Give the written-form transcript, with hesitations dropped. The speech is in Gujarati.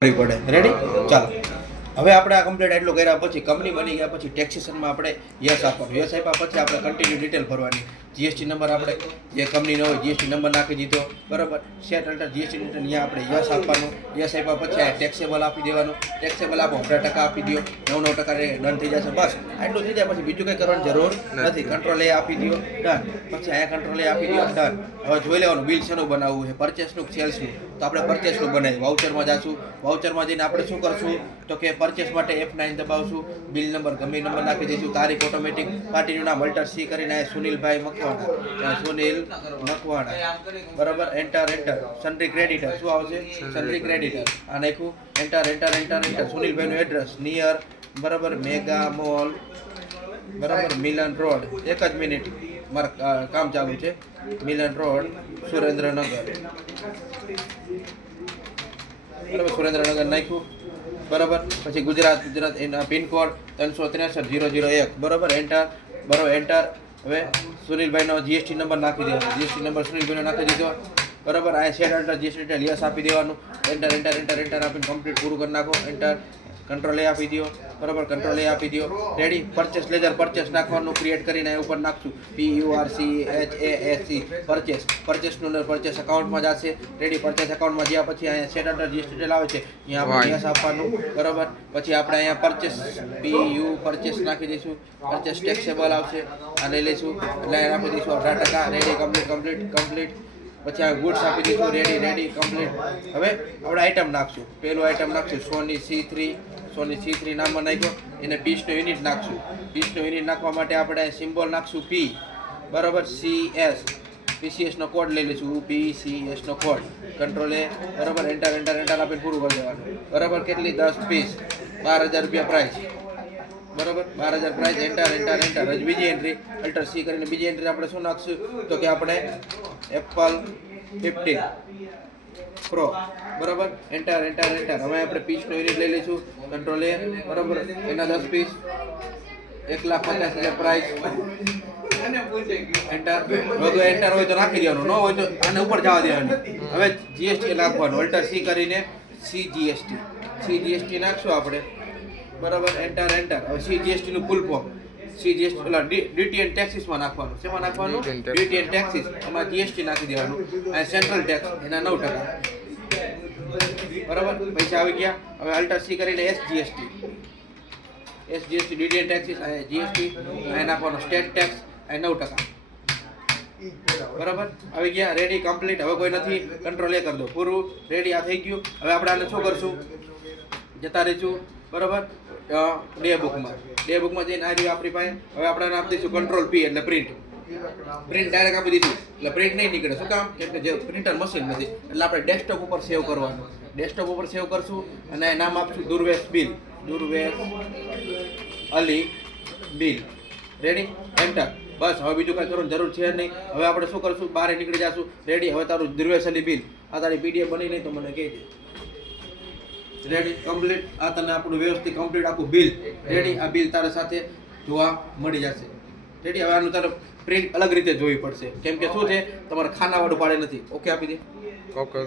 પડે રેડી ચાલો હવે આપણે આ કમ્પ્લીટ એટલું કર્યા પછી કંપની બની ગયા પછી ટેક્સેશનમાં આપણે યસ આપવાનું યસ આપ્યા પછી આપણે કન્ટિન્યુ ડિટેલ ભરવાની જીએસટી નંબર આપણે જે કંપનીનો હોય જીએસટી નંબર નાખી દીધો બરાબર સેટ અલ્ટર જીએસટી રિટર્ન અહીંયા આપણે યસ આપવાનું યસ આપ્યા પછી આ ટેક્સેબલ આપી દેવાનું ટેક્સેબલ આપો 18% આપી દો 9% ડન થઈ જશે બસ આટલું થઈ જાય પછી બીજું કંઈ કરવાની જરૂર નથી કંટ્રોલ એ આપી દો ડન પછી અહીંયા કંટ્રોલ એ આપી દો ડન હવે જોઈ લેવાનું બિલ શેનું બનાવવું છે પરચેસનું સેલ્સનું તો આપણે પરચેસનું બનાવીએ વાઉચરમાં જાશું વાઉચરમાં જઈને આપણે શું કરશું તો કે પરચેસ માટે F9 દબાવશું બિલ નંબર ગમે નંબર નાખી દઈશું તારીખ ઓટોમેટિક પાર્ટીનું નામ અલ્ટર સી કરીને સુનિલભાઈ મકવાણા સુનિલ મકવાણા બરાબર એન્ટર સન્ડ્રી ક્રેડિટર શું આવશે સન્ડ્રી ક્રેડિટર આ નાખ્યું એન્ટર સુનિલભાઈનું એડ્રેસ નિયર બરાબર મેગા મોલ બરાબર મિલન રોડ એક જ મિનિટ મારા કામ ચાલુ છે મિલન રોડ સુરેન્દ્રનગર બરાબર સુરેન્દ્રનગર નાખ્યું બરાબર પછી ગુજરાત એના પિનકોડ 363-001 બરાબર એન્ટર હવે સુનિલભાઈનો જીએસટી નંબર નાખી દેવાનો જીએસટી નંબર સુનિલભાઈનો નાખી દીધો બરાબર આ set alter GST detail yes આપી દેવાનું એન્ટર આપીને કમ્પ્લીટ પૂરું કરી નાખો એન્ટર કંટ્રોલ એ આપી દો બરાબર કંટ્રોલ એ આપી દો રેડી પરચેસ લેજર પરચેસ નાખવાનું ક્રિએટ કરીને ઉપર નાખશું PURCHASC પરચેસનું પરચેસ એકાઉન્ટમાં જશે રેડી પરચેસ એકાઉન્ટમાં જ્યાં પછી અહીંયા સેટ અલ્ટર જીએસટી ડિટેલ આવે છે અહીંયા આપણે યસ આપવાનું બરાબર પછી આપણે અહીંયા પરચેસ નાખી દઈશું પરચેસ ટેક્સેબલ આવશે આ લઈ લઈશું એટલે આપી દઈશું 18% રેડી કમ્પ્લીટ પછી આ ગુડ્સ આપી દઈશું રેડી કમ્પ્લીટ હવે આપણે આઈટમ નાખશું પહેલું આઈટમ નાખશું સોની C3 નામમાં નાખ્યો એને પીસનો યુનિટ નાખશું પીસનો યુનિટ નાખવા માટે આપણે સિમ્બોલ નાખશું P બરાબર PCS નો કોડ લઈ લઈશું PCS નો કોડ કંટ્રોલ એ બરાબર એન્ટર આપીને પૂરું કરી દેવાનું બરાબર કેટલી 10 પીસ 12,000 રૂપિયા પ્રાઇસ બરાબર 12,000 પ્રાઇસ એન્ટર બીજી એન્ટ્રી અલ્ટર સી કરીને બીજી એન્ટ્રી આપણે શું નાખશું તો કે આપણે એપલ 15 પ્રો બરાબર એન્ટર હવે આપણે પીસનો યુનિટ લઈ લઈશું કંટ્રોલ એ બરાબર એના 10 પીસ 1,50,000 પ્રાઇસ એન્ટર હોય તો નાખી દેવાનું ન હોય તો આને ઉપર જવા દેવાનું હવે જીએસટી નાખવાનું અલ્ટર સી કરીને CGST નાખશું આપણે બરાબર એન્ટર હવે CGST નું ફૂલ ફોર્મ CGST પેલા ડ્યુટી એન્ડ ટેક્સીસમાં નાખવાનું શેમાં નાખવાનું ડ્યુટી એન્ડ ટેક્સીસ એમાં જીએસટી નાખી દેવાનું અને સેન્ટ્રલ ટેક્સ એના 9% બરાબર પૈસા આવી ગયા હવે અલ્ટર સી કરીને SGST duty and taxes GST અહીં નાખવાનો સ્ટેટ ટેક્સ અહીં 9% બરાબર આવી ગયા રેડી કમ્પ્લીટ હવે કોઈ નથી કંટ્રોલ એ કરી દો પૂરું રેડી આ થઈ ગયું હવે આપણે આને શું કરશું જતા રહીશું બરાબર ડે બુકમાં જઈને આ રહ્યું આપણી પાસે હવે આપણે આપી દઈશું કંટ્રોલ P એટલે પ્રિન્ટ ડાયરેક્ટ આપી દઈશું એટલે પ્રિન્ટ નહીં નીકળે શું કામ કેમ કે જે પ્રિન્ટર મશીન નથી એટલે આપણે ડેસ્કટોપ ઉપર સેવ કરવાનું ડેસ્કટોપ ઉપર સેવ કરશું અને નામ આપશું દુર્વેશ અલી બિલ રેડી એન્ટર બસ હવે બીજું કાંઈ કરવાની જરૂર છે નહીં હવે આપણે શું કરશું બહાર નીકળી જશું રેડી હવે તારું દુર્વેશ અલી બિલ આ તારી PDF બની નહીં તો મને કહેજે રેડી કમ્પ્લીટ આ તને આપણું વ્યવસ્થિત કમ્પ્લીટ આખું બિલ રેડી આ બિલ તારા સાથે જોવા મળી જશે રેડી હવે આનું તારે પ્રિન્ટ અલગ રીતે જોવી પડશે કેમ કે શું છે તમારે ખાનાવાળું પાડે નથી ઓકે આપી દે ઓકે